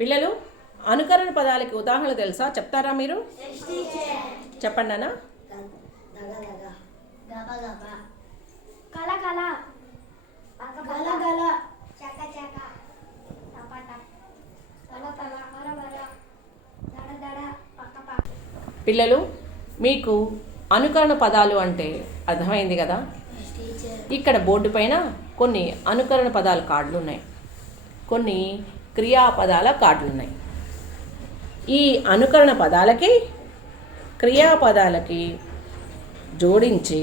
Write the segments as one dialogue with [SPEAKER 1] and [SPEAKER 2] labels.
[SPEAKER 1] పిల్లలు అనుకరణ పదాలకి ఉదాహరణ తెలుసా? చెప్తారా మీరు? చెప్పండి అన్న పిల్లలు మీకు అనుకరణ పదాలు అంటే అర్థమైంది కదా? ఇక్కడ బోర్డు పైన కొన్ని అనుకరణ పదాల కార్డులు ఉన్నాయి. కొన్ని క్రియాపదాల కార్డులు ఉన్నాయి ఈ అనుకరణ పదాలకి క్రియాపదాలకి జోడించి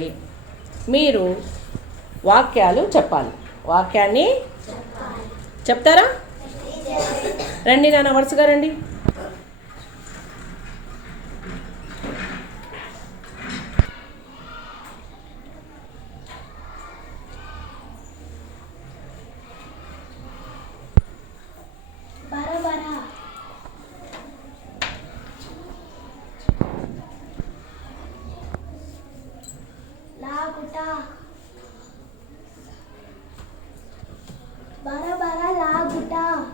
[SPEAKER 1] మీరు వాక్యాలు చెప్పాలి. వాక్యాన్ని చెప్తారా? రండి నాన్న వరుసగా రండి.
[SPEAKER 2] లాగుట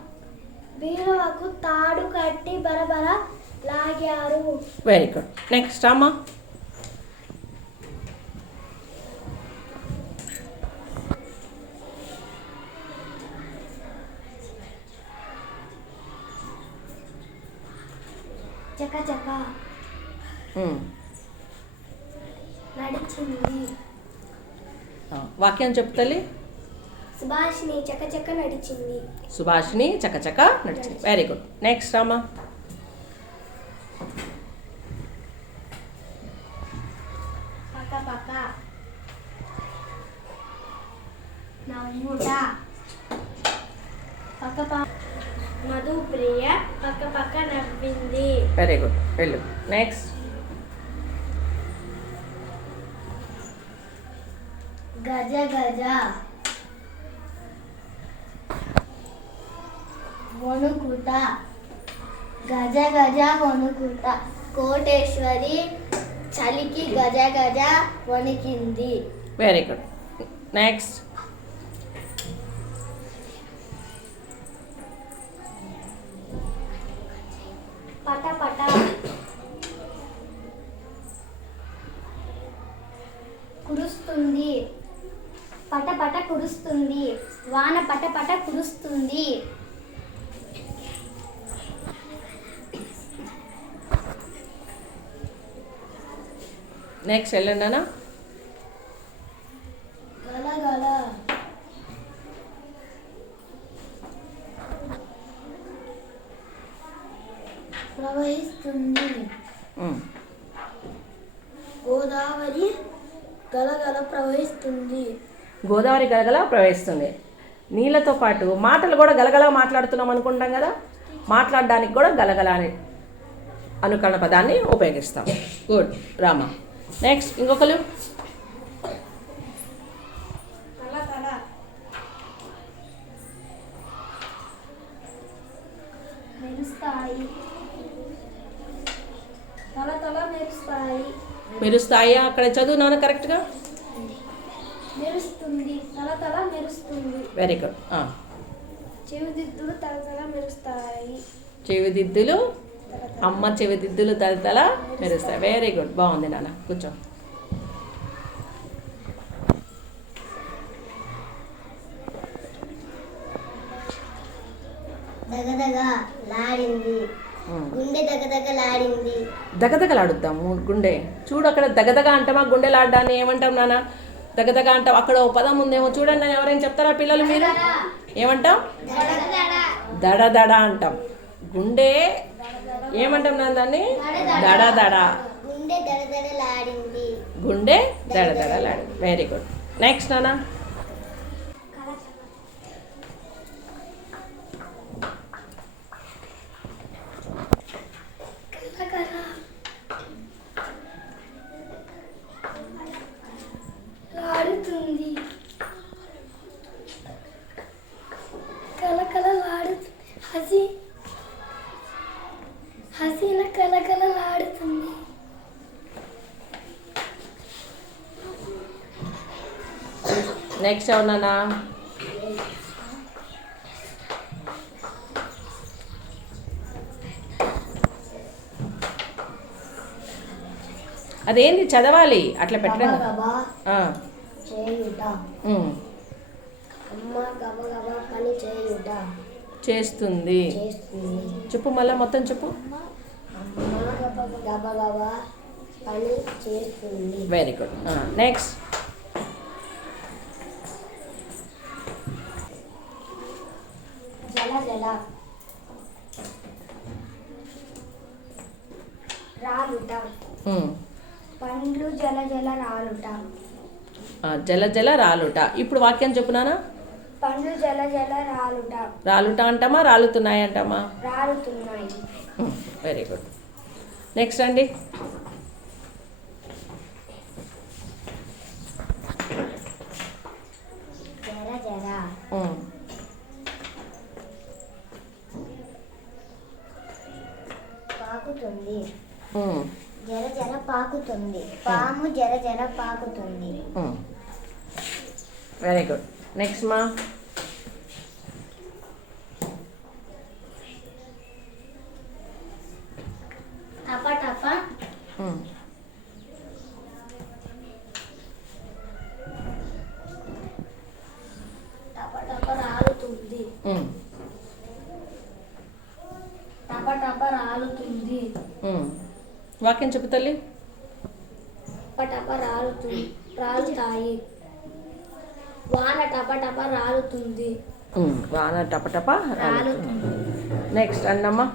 [SPEAKER 2] బీరువకు తాడు కట్టి బరబర లాగారు.
[SPEAKER 1] వెరీ గుడ్ నెక్స్ట్ అమ్మా.
[SPEAKER 2] చక చక.
[SPEAKER 1] ఉమ్.
[SPEAKER 2] నడిచింది.
[SPEAKER 1] వాక్యం చెప్పు తల్లి
[SPEAKER 2] సుభాషిని చక చక నడిచింది.
[SPEAKER 1] సుభాషిని చకచక నడిచింది. వెరీ గుడ్ నెక్స్ట్ అమ్మా
[SPEAKER 2] పక్క పక్క. నవ్వుట పక్క పక్క. మధుప్రియ పక్క పక్క నవ్వింది.
[SPEAKER 1] వెరీ గుడ్ వెళ్ళు. నెక్స్ట్
[SPEAKER 2] గజ గజ. వణుకుట. గజ గజ వణుకుట. కోటేశ్వరి చలికి గజ గజ వణికింది.
[SPEAKER 1] వెరీ గుడ్ నెక్స్ట్
[SPEAKER 2] పట పట. కురుస్తుంది. పట పట కురుస్తుంది. వాన పట పట కురుస్తుంది.
[SPEAKER 1] నెక్స్ట్ వెళ్ళండి అన్న.
[SPEAKER 2] ప్రవహిస్తుంది. గోదావరి గలగల ప్రవహిస్తుంది.
[SPEAKER 1] గోదావరి గలగల ప్రవహిస్తుంది. నీళ్ళతో పాటు మాటలు కూడా గలగల మాట్లాడుతున్నాం అనుకుంటాం కదా? మాట్లాడడానికి కూడా గలగల అని అనుకరణ పదాన్ని ఉపయోగిస్తాం. గుడ్. రామ. నెక్స్ట్ ఇంకొకరు
[SPEAKER 2] తల తల మెరుస్తాయి. తల తల మెరుస్తాయి.
[SPEAKER 1] మెరుస్తాయా? అక్కడ చదువు నాన్న కరెక్ట్గా
[SPEAKER 2] మెరుస్తుంది. తల తల మెరుస్తుంది.
[SPEAKER 1] వెరీ గుడ్
[SPEAKER 2] చెవిదిద్దులు తల తల మెరుస్తాయి.
[SPEAKER 1] చెవిదిద్దులు అమ్మ చెవిదిద్దులు తలతల మెరుస్తాయి. వెరీ గుడ్ బాగుంది నాన్న. కూర్చో. దగదగలాడుద్దాము గుండె. చూడు అక్కడ దగదగ అంటామా? గుండెలాడ్డాన్ని ఏమంటాం నాన్న? దగదగ అంటాం. అక్కడ ఓ పదం ఉందేమో చూడండి నాన్న, ఎవరైనా చెప్తారా పిల్లలు మీరు? ఏమంటాం? దడ దడ అంటాం. గుండె ఏమంటాం నాన్న దాన్ని? దడ దడ
[SPEAKER 2] గుండె దడదడలాడింది.
[SPEAKER 1] వెరీ గుడ్ నెక్స్ట్ నాన్న. నెక్స్ట్ అవునా అదేంటి చదవాలి. అట్లా పెట్టడం చేస్తుంది. చెప్పు మళ్ళా మొత్తం చెప్పు. వెరీ గుడ్ నెక్స్ట్
[SPEAKER 2] జల రాలుట. పండ్లు జల జల రాలుట.
[SPEAKER 1] జల జల రాలుట. ఇప్పుడు వాక్యం చెప్పునానా
[SPEAKER 2] పండ్లు జల జల రాలుట.
[SPEAKER 1] రాలుట అంటామా రాలుతున్నాయి. అంటామా
[SPEAKER 2] రాలుతున్నాయి
[SPEAKER 1] వెరీ గుడ్ నెక్స్ట్ అండి
[SPEAKER 2] జర జర
[SPEAKER 1] ఉమ్,
[SPEAKER 2] పాకుతుంది
[SPEAKER 1] ఉమ్,
[SPEAKER 2] జర జర పాకుతుంది. పాము జర జర పాకుతుంది.
[SPEAKER 1] వెరీ గుడ్ నెక్స్ట్ మా
[SPEAKER 2] టప టప.
[SPEAKER 1] ఉమ్,
[SPEAKER 2] టప టప రాలుతుంది.
[SPEAKER 1] ఉమ్,
[SPEAKER 2] టప టప రాలుతుంది.
[SPEAKER 1] ఉమ్. వాక్యం చెప్పు తల్లి.
[SPEAKER 2] టప టప రాలుతుంది రాలుతాయి. వాన టప టప రాలుతుంది
[SPEAKER 1] వాన టప టప
[SPEAKER 2] రాలుతుంది.
[SPEAKER 1] నెక్స్ట్ అన్నమ్మా.